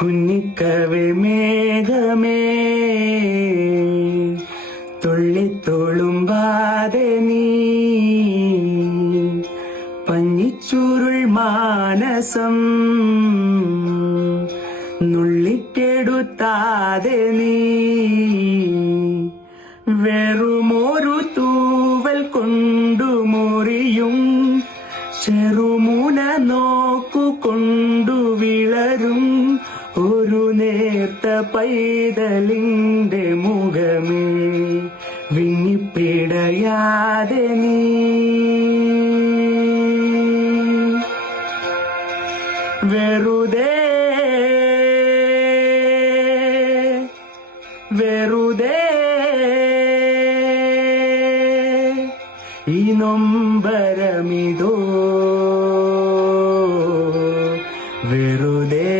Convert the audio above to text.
കുഞ്ഞിക്കവിൾ മേഘമേ തുള്ളിത്തുളുമ്പാതെ നീ പഞ്ഞിച്ചുരുൾ മാനസം നുള്ളിക്കെടുത്താതെ നീ വെറുമൊരു തൂവൽ കൊണ്ടു മുറിയും ചെറുമുന നോക്കുകൊണ്ടു വിളരും ഒരു നേർത്ത പൈതലിന്റെ മുഖമേ വിങ്ങിപ്പിടയാതെ നീ വെറുതെ വെറുതെ ഈ നൊമ്പരമിതോ വെറുതെ